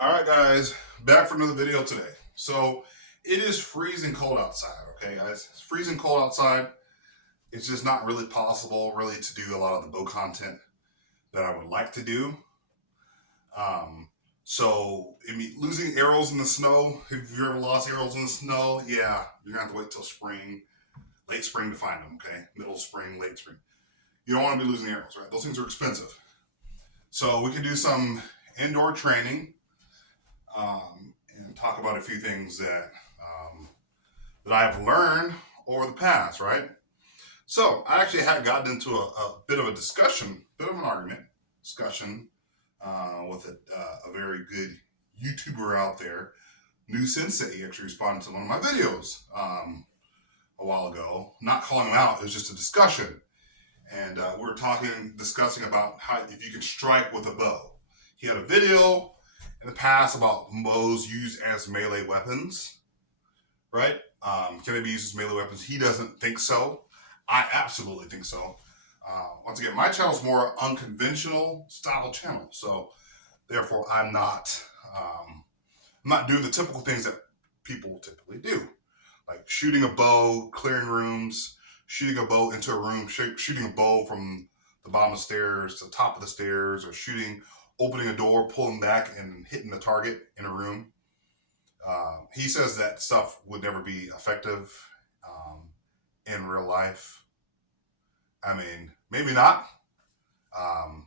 All right, guys, back for another video today. So it is freezing cold outside. Okay, guys, it's freezing cold outside. It's just not really possible, really, to do a lot of the bow content that I would like to do. Um, so I mean, losing arrows in the snow. If you ever lost arrows in the snow, yeah, you're gonna have to wait till spring, late spring to find them. Okay, middle of spring, late spring. You don't want to be losing arrows, right? Those things are expensive. So we can do some indoor training and talk about a few things that I have learned over the past, right? So I actually had gotten into a bit of a discussion, bit of an argument, discussion with a very good YouTuber out there, Nusenei. He actually responded to one of my videos a while ago. Not calling him out, it was just a discussion. And we were discussing about how if you can strike with a bow. He had a video in the past about bows used as melee weapons, right? Can they be used as melee weapons? He doesn't think so. I absolutely think so. Once again, my channel is more unconventional style channel, so therefore I'm not doing the typical things that people typically do, like shooting a bow, clearing rooms, shooting a bow into a room, shooting a bow from the bottom of the stairs to the top of the stairs, or opening a door, pulling back, and hitting the target in a room. He says that stuff would never be effective in real life. I mean, maybe not, um,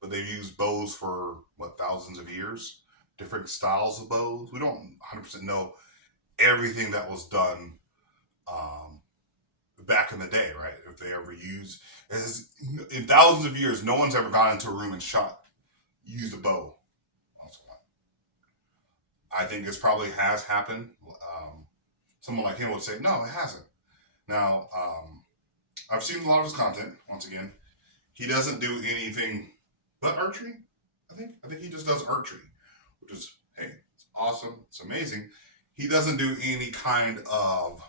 but they've used bows for thousands of years, different styles of bows. We don't 100% know everything that was done um, back in the day, right? If they ever used, in thousands of years, no one's ever gone into a room and used a bow. I think this probably has happened. Someone like him would say, no, it hasn't. Now, I've seen a lot of his content. Once again, he doesn't do anything but archery. I think he just does archery, which is, hey, it's awesome. It's amazing. He doesn't do any kind of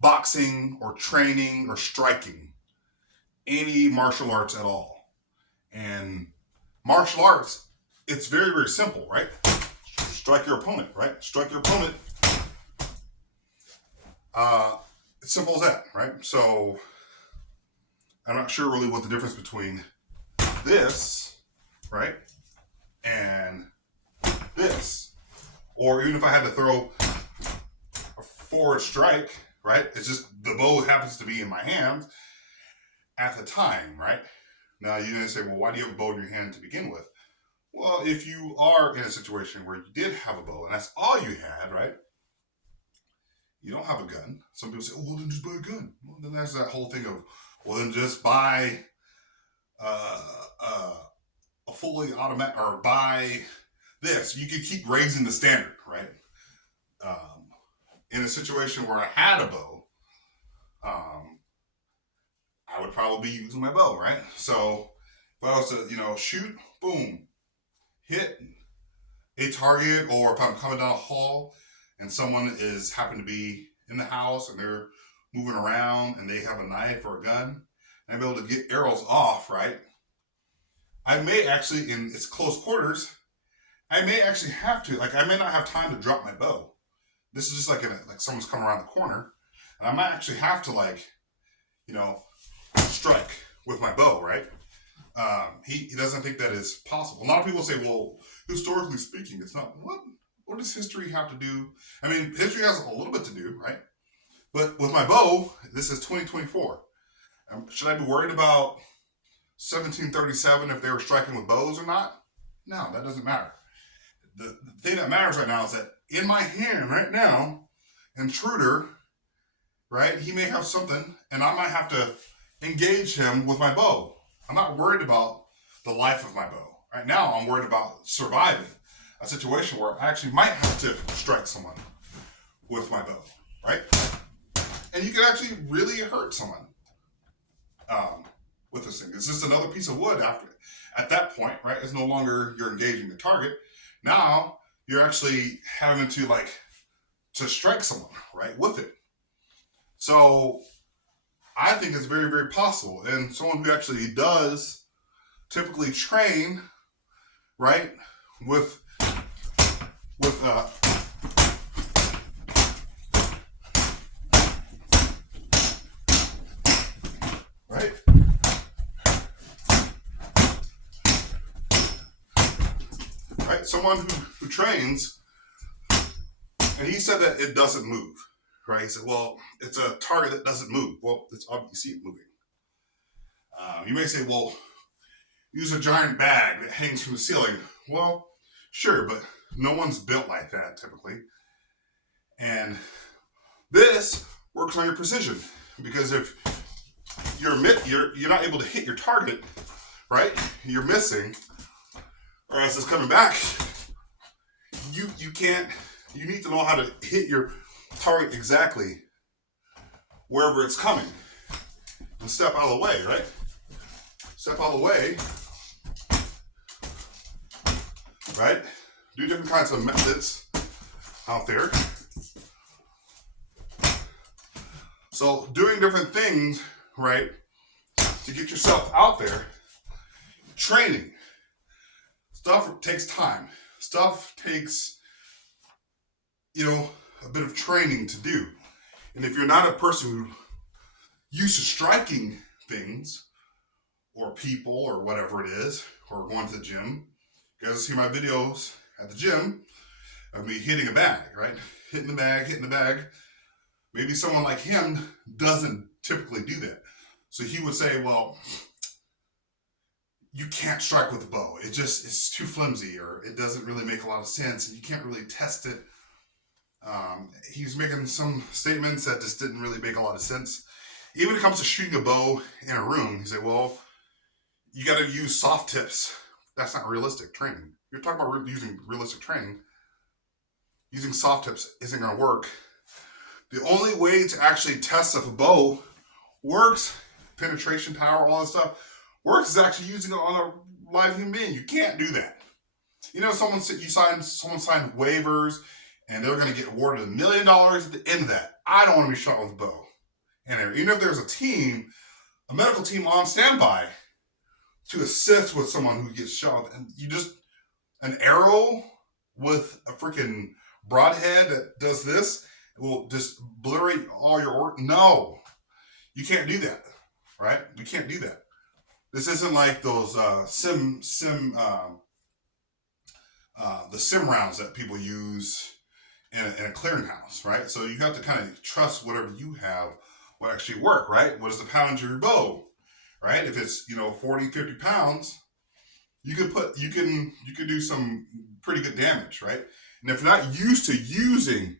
boxing or training or striking, any martial arts at all. And martial arts, it's very, very simple, right? Strike your opponent, right? Strike your opponent. It's simple as that, right? So I'm not sure really what the difference between this, right, and this, or even if I had to throw a forward strike, right? It's just the bow happens to be in my hand at the time, right? Now you're gonna say, well, why do you have a bow in your hand to begin with? Well, if you are in a situation where you did have a bow and that's all you had, right? You don't have a gun. Some people say, oh, well, then just buy a gun. Well, then there's that whole thing of, well, then just buy uh, uh, a fully automatic, or buy this. You could keep raising the standard, right? Um, in a situation where I had a bow, um, I would probably be using my bow, right? So if I was to, shoot, boom, hit a target, or if I'm coming down a hall and someone is happen to be in the house and they're moving around and they have a knife or a gun, and I'm able to get arrows off, right? I may actually, in its close quarters, I may actually have to, like, I may not have time to drop my bow. This is just like someone's coming around the corner, and I might actually have to, like, you know, strike with my bow, right? He doesn't think that is possible. A lot of people say, well, historically speaking, it's not. What does history have to do? I mean, history has a little bit to do, right? But with my bow, this is 2024. Should I be worried about 1737 if they were striking with bows or not? No, that doesn't matter. The thing that matters right now is that in my hand right now, intruder, right? He may have something, and I might have to engage him with my bow. I'm not worried about the life of my bow. Right now, I'm worried about surviving a situation where I actually might have to strike someone with my bow, right? And you can actually really hurt someone with this thing. It's just another piece of wood after. At that point, right? It's no longer you're engaging the target. Now you're actually having to strike someone, right, with it. So I think it's very, very possible. And someone who actually does typically train, right, with right? Right? Someone who trains, and he said that it doesn't move. Right? He said, well, it's a target that doesn't move. Well, it's obvious you see it moving. You may say, well, use a giant bag that hangs from the ceiling. Well, sure, but no one's built like that typically. And this works on your precision, because if you're not able to hit your target, right? You're missing, or as it's coming back, you can't. You need to know how to hit your target exactly wherever it's coming, and step out of the way, right? Step out of the way, right? Do different kinds of methods out there. So doing different things, right, to get yourself out there. Training. Stuff takes time. Stuff takes, a bit of training to do. And if you're not a person who used to striking things, or people, or whatever it is, or going to the gym, you guys see my videos at the gym of me hitting a bag, right? Hitting the bag. Maybe someone like him doesn't typically do that. So he would say, well, you can't strike with a bow. It's too flimsy, or it doesn't really make a lot of sense, and you can't really test it. He's making some statements that just didn't really make a lot of sense. Even when it comes to shooting a bow in a room, he said, well, you got to use soft tips. That's not realistic training. You're talking about using realistic training. Using soft tips isn't going to work. The only way to actually test if a bow works, penetration power, all that stuff, works, is actually using it on a live human being. You can't do that. Someone signed waivers, and they're going to get awarded $1 million at the end of that. I don't want to be shot with a bow. And even if there's a medical team on standby to assist with someone who gets shot, and an arrow with a freaking broadhead that does this, it will just obliterate all your organs. No, you can't do that, right? You can't do that. This isn't like those the sim rounds that people use in a clearinghouse, right? So you have to kind of trust whatever you have will actually work, right? What is the poundage of your bow, right? If it's 40, 50 pounds, you can do some pretty good damage, right? And if you're not used to using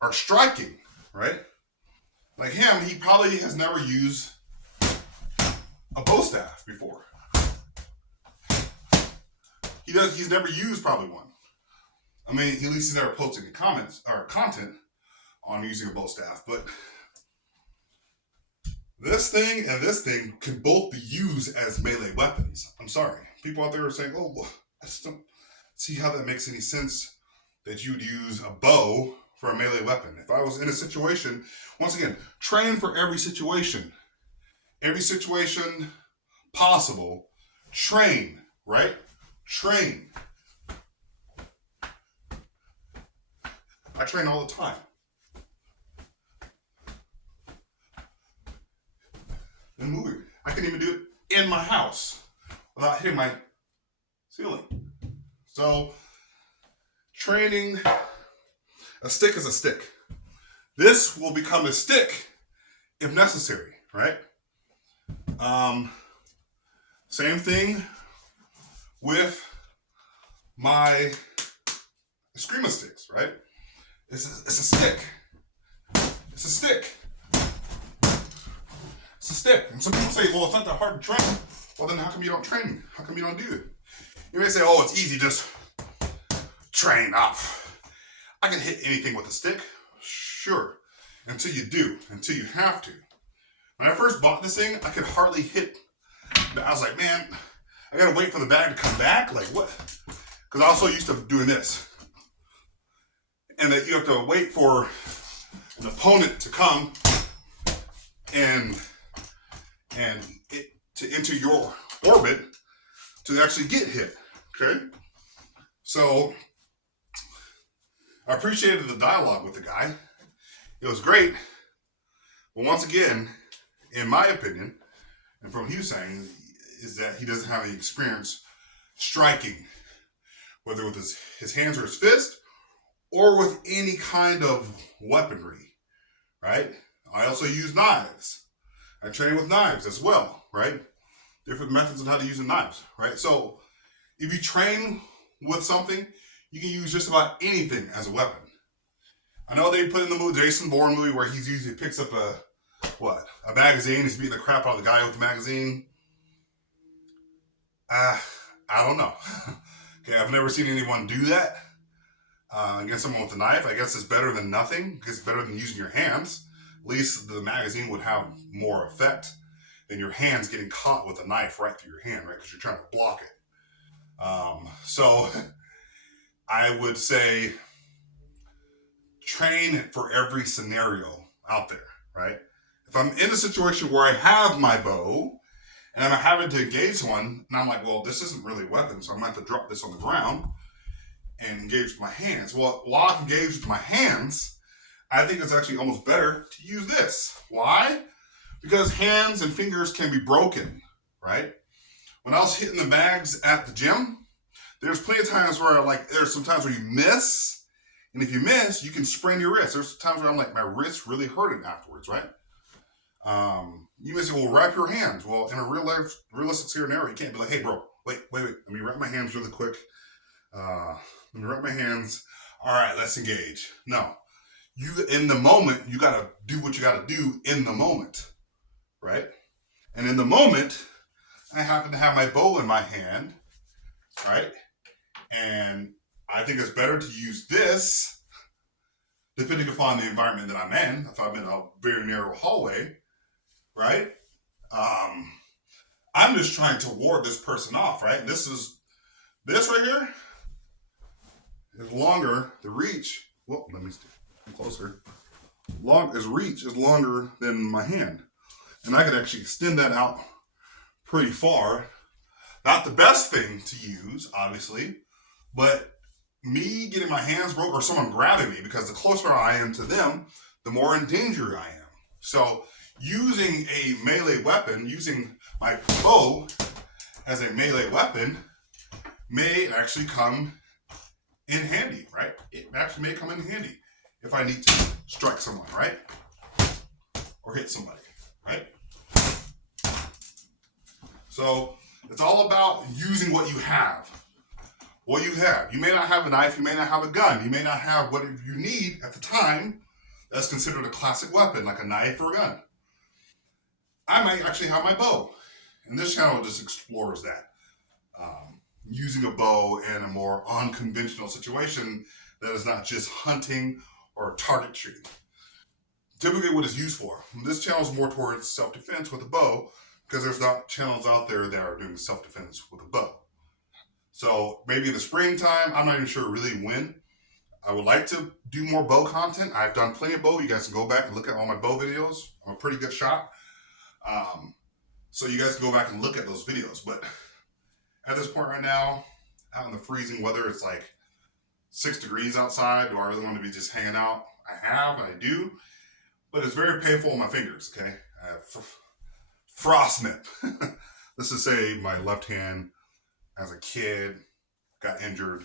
or striking, right? Like him, he probably has never used a bow staff before. He's never used probably one. I mean, at least he's never posted comments or content on using a bow staff. But this thing and this thing can both be used as melee weapons. I'm sorry. People out there are saying, oh, I just don't see how that makes any sense that you'd use a bow for a melee weapon. If I was in a situation, once again, train for every situation possible, train, right? Train. I train all the time. And moving. I can even do it in my house without hitting my ceiling. So, training, a stick is a stick. This will become a stick if necessary, right? Same thing with my Screamer sticks, right? It's a stick. It's a stick. It's a stick. And some people say, well, it's not that hard to train. Well, then how come you don't train? How come you don't do it? You may say, oh, it's easy, just train up. I can hit anything with a stick. Sure. Until you have to. When I first bought this thing, I could hardly hit. I was like, man, I gotta wait for the bag to come back? Like, what? Because I also used to doing this. And that you have to wait for an opponent to come and it to enter your orbit to actually get hit. Okay? So I appreciated the dialogue with the guy. It was great. But once again, in my opinion, and from what he was saying, is that he doesn't have any experience striking, whether with his hands or his fist, or with any kind of weaponry, right? I also use knives. I train with knives as well, right? Different methods on how to use the knives, right? So if you train with something, you can use just about anything as a weapon. I know they put in the movie, Jason Bourne movie, where he's usually picks up a magazine. He's beating the crap out of the guy with the magazine. I don't know. Okay, I've never seen anyone do that against someone with a knife. I guess it's better than nothing. It's better than using your hands. At least the magazine would have more effect than your hands getting caught with a knife right through your hand, right? Because you're trying to block it. So I would say train for every scenario out there, right? If I'm in a situation where I have my bow and I'm having to engage someone, and I'm like, well, this isn't really a weapon, so I'm going to have to drop this on the ground and engage with my hands. Well, while I can engage with my hands, I think it's actually almost better to use this. Why? Because hands and fingers can be broken, right? When I was hitting the bags at the gym, there's plenty of times where there's some times where you miss, and if you miss, you can sprain your wrist. There's times where I'm like, my wrist really hurting afterwards, right? You may say, well, wrap your hands. Well, in a realistic scenario, you can't be like, hey, bro, wait. Let me wrap my hands really quick. Let me wrap my hands. All right, let's engage. No, in the moment, you got to do what you got to do in the moment, right? And in the moment, I happen to have my bow in my hand, right? And I think it's better to use this, depending upon the environment that I'm in. If I'm in a very narrow hallway, right? I'm just trying to ward this person off, right? This right here is longer. The reach. Well, let me come closer. His reach is longer than my hand, and I could actually extend that out pretty far. Not the best thing to use, obviously, but me getting my hands broke or someone grabbing me, because the closer I am to them, the more in danger I am. So using a melee weapon, using my bow as a melee weapon, may actually come in handy, right? It actually may come in handy if I need to strike someone, right? Or hit somebody, right? So it's all about using what you have. What you have. You may not have a knife, you may not have a gun, you may not have what you need at the time that's considered a classic weapon, like a knife or a gun. I might actually have my bow. And this channel just explores that. Using a bow in a more unconventional situation that is not just hunting or target shooting. Typically what it's used for. This channel is more towards self-defense with a bow, because there's not channels out there that are doing self-defense with a bow. So maybe in the springtime, I'm not even sure really when. I would like to do more bow content. I've done plenty of bow. You guys can go back and look at all my bow videos. I'm a pretty good shot. So you guys can go back and look at those videos. But at this point right now, out in the freezing weather, it's like 6 degrees outside. Do I really want to be just hanging out? I do. But it's very painful on my fingers, okay? I have frostnip. Let's just say my left hand as a kid got injured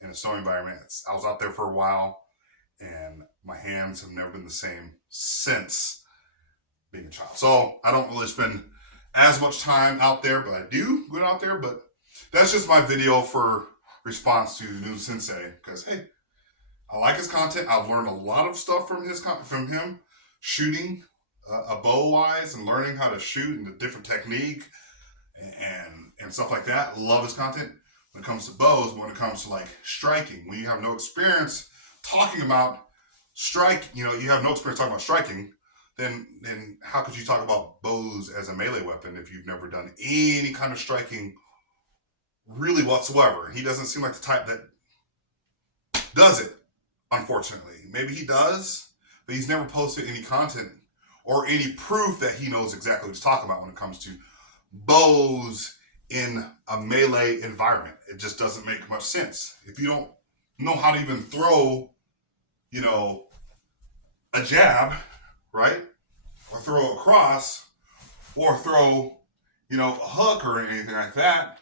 in a snow environment. I was out there for a while, and my hands have never been the same since being a child. So I don't really spend as much time out there, but I do go out there. But that's just my video for response to Nusenei, because hey, I like his content. I've learned a lot of stuff from him, shooting a bow wise, and learning how to shoot and the different technique and stuff like that. Love his content when it comes to bows. When it comes to like striking, when you have no experience talking about strike, you have no experience talking about striking, then how could you talk about bows as a melee weapon if you've never done any kind of striking really whatsoever? He doesn't seem like the type that does it, unfortunately. Maybe he does, but he's never posted any content or any proof that he knows exactly what he's talking about when it comes to bows in a melee environment. It just doesn't make much sense. If you don't know how to even throw, you know, a jab, right? Or throw a cross, or throw, you know, a hook or anything like that,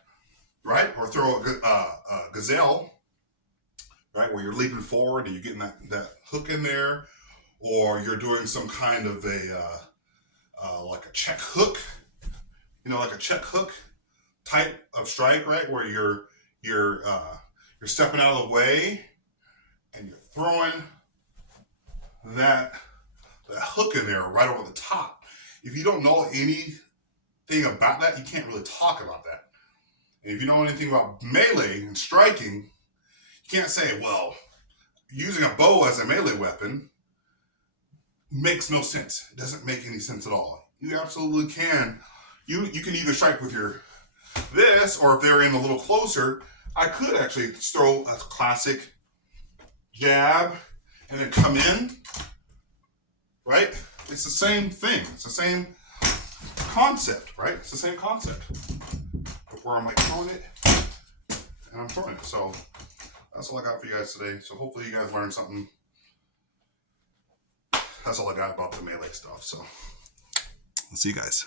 right? Or throw a gazelle, right? Where you're leaping forward and you're getting that hook in there, or you're doing some kind of like a check hook, you know, like a check hook type of strike, right? Where you're stepping out of the way and you're throwing that hook in there right over the top. If you don't know anything about that, you can't really talk about that. And if you know anything about melee and striking, you can't say, well, using a bow as a melee weapon makes no sense. It doesn't make any sense at all. You absolutely can. You can either strike with your this, or if they're in a little closer, I could actually throw a classic jab and then come in, right? It's the same thing. It's the same concept, right? It's the same concept. Where I'm like throwing it and I'm throwing it. So that's all I got for you guys today. So hopefully you guys learned something. That's all I got about the melee stuff. So I'll see you guys.